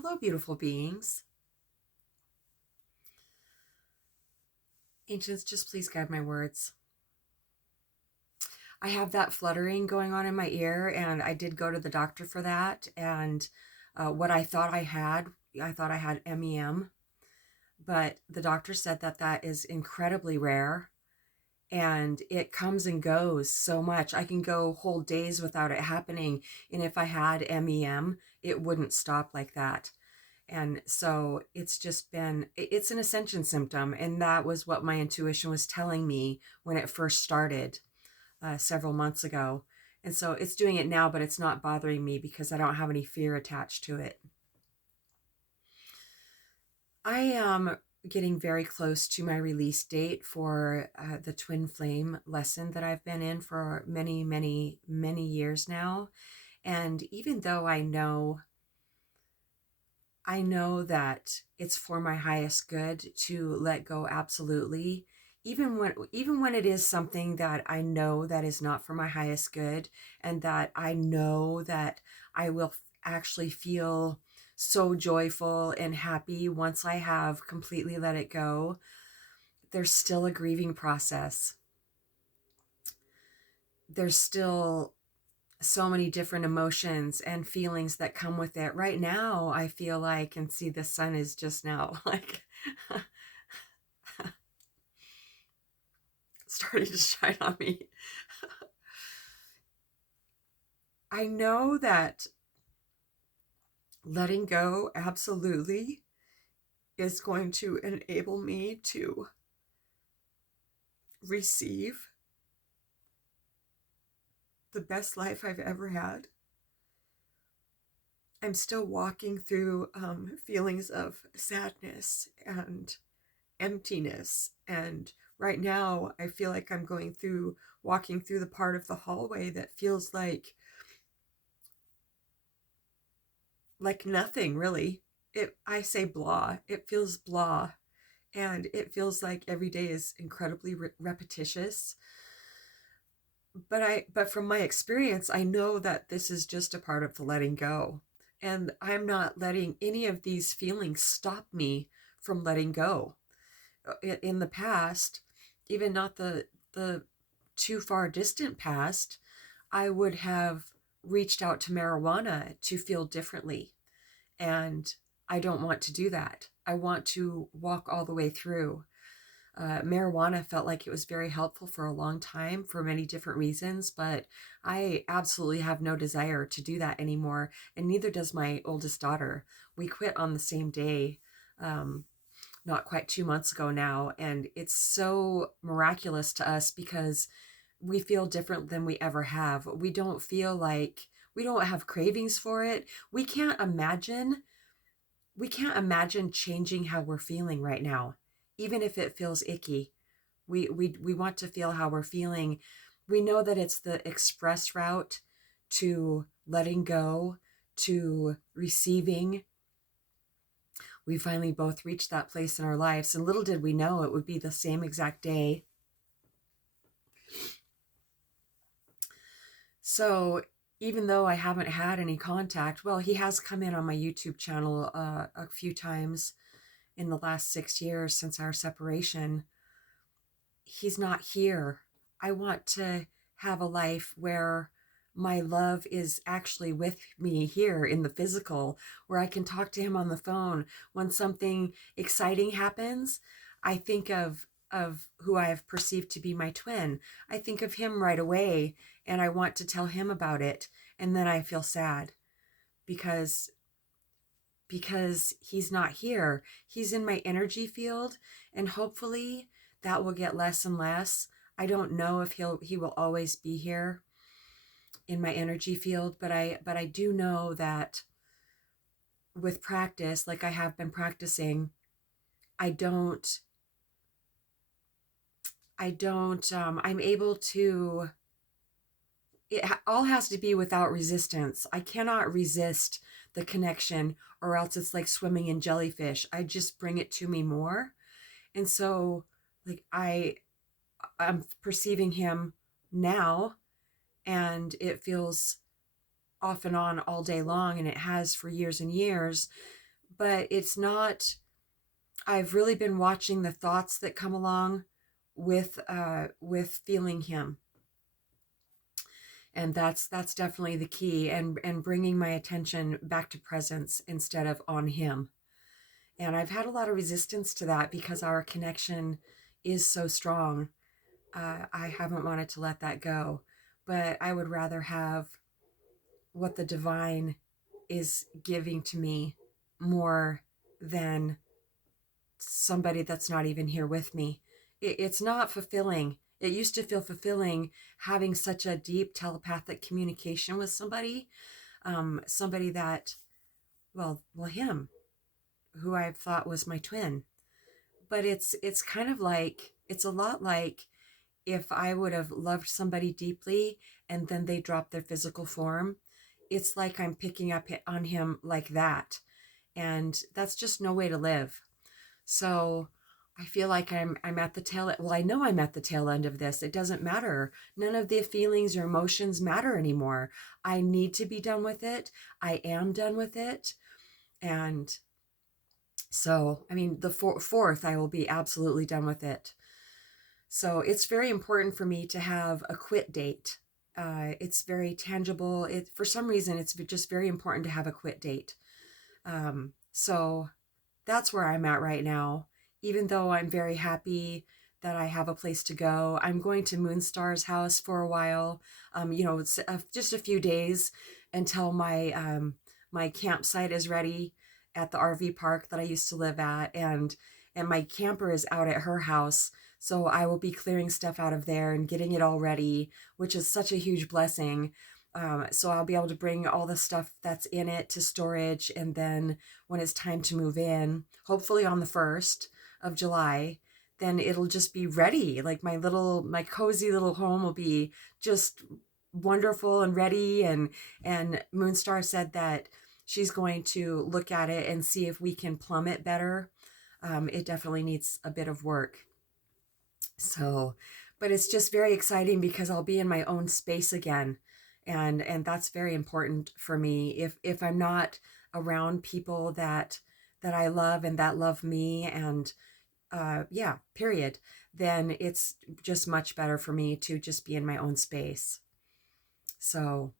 Hello, beautiful beings. Ancients, just please guide my words. I have that fluttering going on in my ear, and I did go to the doctor for that. And what I thought I had MEM, but the doctor said that that is incredibly rare and it comes and goes so much. I can go whole days without it happening. And if I had MEM, it wouldn't stop like that. And so it's an ascension symptom. And that was what my intuition was telling me when it first started several months ago. And so it's doing it now, but it's not bothering me because I don't have any fear attached to it. I am getting very close to my release date for the twin flame lesson that I've been in for many, many, many years now. And even though I know that it's for my highest good to let go absolutely, even when it is something that I know that is not for my highest good, and that I know that I will actually feel so joyful and happy once I have completely let it go, there's still a grieving process. There's still so many different emotions and feelings that come with it. Right now, I feel like, and see, the sun is just now like starting to shine on me. I know that letting go absolutely is going to enable me to receive the best life I've ever had. I'm still walking through feelings of sadness and emptiness. And right now, I feel like I'm walking through the part of the hallway that feels like nothing really. I say blah. It feels blah. And it feels like every day is incredibly repetitious. But from my experience, I know that this is just a part of the letting go. And I'm not letting any of these feelings stop me from letting go. In the past, even not the too far distant past, I would have reached out to marijuana to feel differently. And I don't want to do that. I want to walk all the way through. Marijuana felt like it was very helpful for a long time for many different reasons, but I absolutely have no desire to do that anymore. And neither does my oldest daughter. We quit on the same day, not quite 2 months ago now. And it's so miraculous to us because we feel different than we ever have. We don't feel like we don't have cravings for it. We can't imagine changing how we're feeling right now, even if it feels icky. We want to feel how we're feeling. We know that it's the express route to letting go, to receiving. We finally both reached that place in our lives, and little did we know it would be the same exact day. So even though I haven't had any contact, well, he has come in on my YouTube channel a few times in the last 6 years since our separation. He's not here. I want to have a life where my love is actually with me here in the physical, where I can talk to him on the phone. When something exciting happens, I think of who I have perceived to be my twin. I think of him right away, and I want to tell him about it. And then I feel sad because he's not here. He's in my energy field, and hopefully that will get less and less. I don't know if he will always be here in my energy field, but I do know that with practice, like I have been practicing, I don't I'm able to, it all has to be without resistance. I cannot resist the connection, or else it's like swimming in jellyfish. I just bring it to me more. And so like I'm perceiving him now, and it feels off and on all day long, and it has for years and years. but it's not, I've really been watching the thoughts that come along with feeling him. And that's definitely the key, and bringing my attention back to presence instead of on him. And I've had a lot of resistance to that because our connection is so strong. I haven't wanted to let that go, but I would rather have what the divine is giving to me more than somebody that's not even here with me. It's not fulfilling. It used to feel fulfilling having such a deep telepathic communication with somebody, somebody that, well, him, who I thought was my twin. But it's kind of like, it's a lot like if I would have loved somebody deeply and then they drop their physical form. It's like I'm picking up on him like that. And that's just no way to live. So I feel like I'm at the tail. Well, I know I'm at the tail end of this. It doesn't matter. None of the feelings or emotions matter anymore. I need to be done with it. I am done with it. And so, I mean, the fourth, I will be absolutely done with it. So it's very important for me to have a quit date. It's very tangible. For some reason, it's just very important to have a quit date. So that's where I'm at right now. Even though I'm very happy that I have a place to go, I'm going to Moonstar's house for a while. It's just a few days until my campsite is ready at the RV park that I used to live at, and my camper is out at her house. So I will be clearing stuff out of there and getting it all ready, which is such a huge blessing. So I'll be able to bring all the stuff that's in it to storage. And then when it's time to move in, hopefully on the 1st of July, then it'll just be ready. Like my cozy little home will be just wonderful and ready. And Moonstar said that she's going to look at it and see if we can plumb it better. It definitely needs a bit of work. So, but it's just very exciting because I'll be in my own space again. And that's very important for me. If I'm not around people that I love and that love me, and yeah, period, then it's just much better for me to just be in my own space. So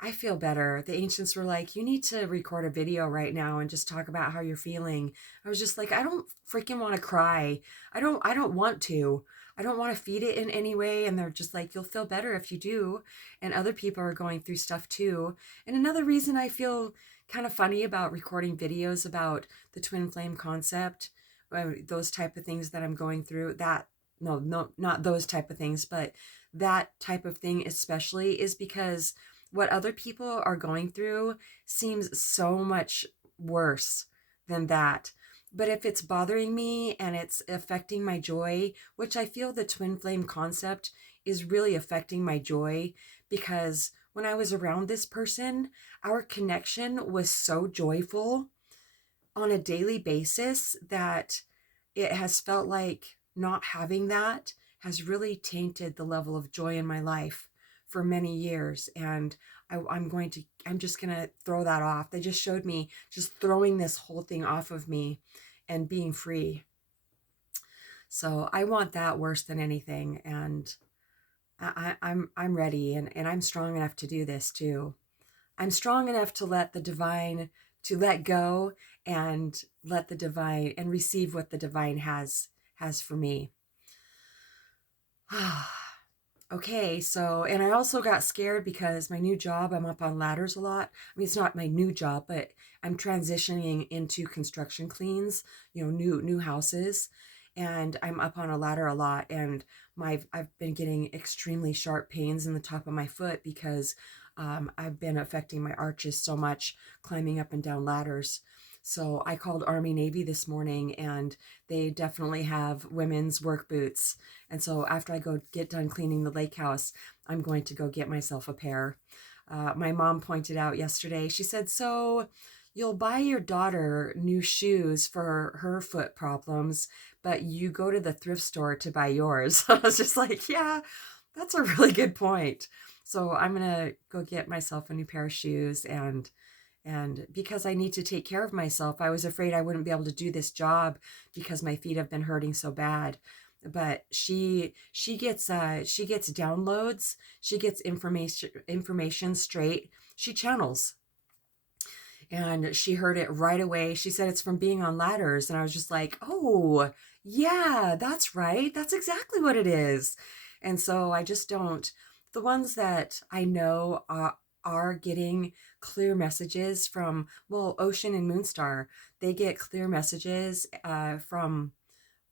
I feel better. The ancients were like, you need to record a video right now and just talk about how you're feeling. I was just like, I don't freaking want to cry. I don't want to. I don't want to feed it in any way. And they're just like, you'll feel better if you do. And other people are going through stuff too. And another reason I feel kind of funny about recording videos about the twin flame concept, those type of things that I'm going through, that, no, not those type of things, but that type of thing especially, is because what other people are going through seems so much worse than that. But if it's bothering me and it's affecting my joy, which I feel the twin flame concept is really affecting my joy, because when I was around this person, our connection was so joyful on a daily basis that it has felt like not having that has really tainted the level of joy in my life for many years. And I'm just going to throw that off. They just showed me just throwing this whole thing off of me and being free. So I want that worse than anything. And I'm ready, and I'm strong enough to do this too. I'm strong enough to let the divine, to let go and let the divine and receive what the divine has for me. Okay, so, and I also got scared because my new job, I'm up on ladders a lot. I mean, it's not my new job, but I'm transitioning into construction cleans, new houses, and I'm up on a ladder a lot, and I've been getting extremely sharp pains in the top of my foot because I've been affecting my arches so much climbing up and down ladders. So I called Army Navy this morning, and they definitely have women's work boots. And so after I go get done cleaning the lake house, I'm going to go get myself a pair. My mom pointed out yesterday, she said, so you'll buy your daughter new shoes for her foot problems, but you go to the thrift store to buy yours. I was just like, yeah, that's a really good point. So I'm going to go get myself a new pair of shoes and And because I need to take care of myself, I was afraid I wouldn't be able to do this job because my feet have been hurting so bad. But she gets downloads, she gets information straight. She channels, and she heard it right away. She said it's from being on ladders, and I was just like, "Oh, yeah, that's right. That's exactly what it is." And so I just don't, the ones that I know are getting clear messages from, well, Ocean and Moonstar, they get clear messages from,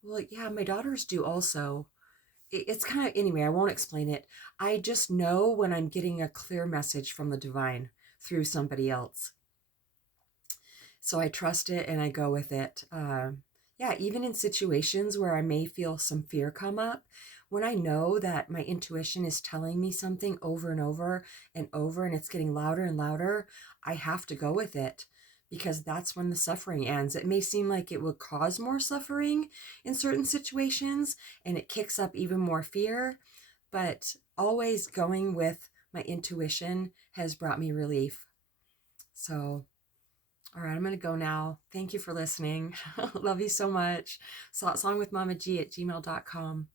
well, yeah, my daughters do also. It's kind of, anyway, I won't explain it. I just know when I'm getting a clear message from the divine through somebody else. So I trust it and I go with it. Yeah, even in situations where I may feel some fear come up, when I know that my intuition is telling me something over and over, and it's getting louder and louder, I have to go with it, because that's when the suffering ends. It may seem like it would cause more suffering in certain situations, and it kicks up even more fear, but always going with my intuition has brought me relief. So all right, I'm going to go now. Thank you for listening. Love you so much. Songwithmamag at gmail.com.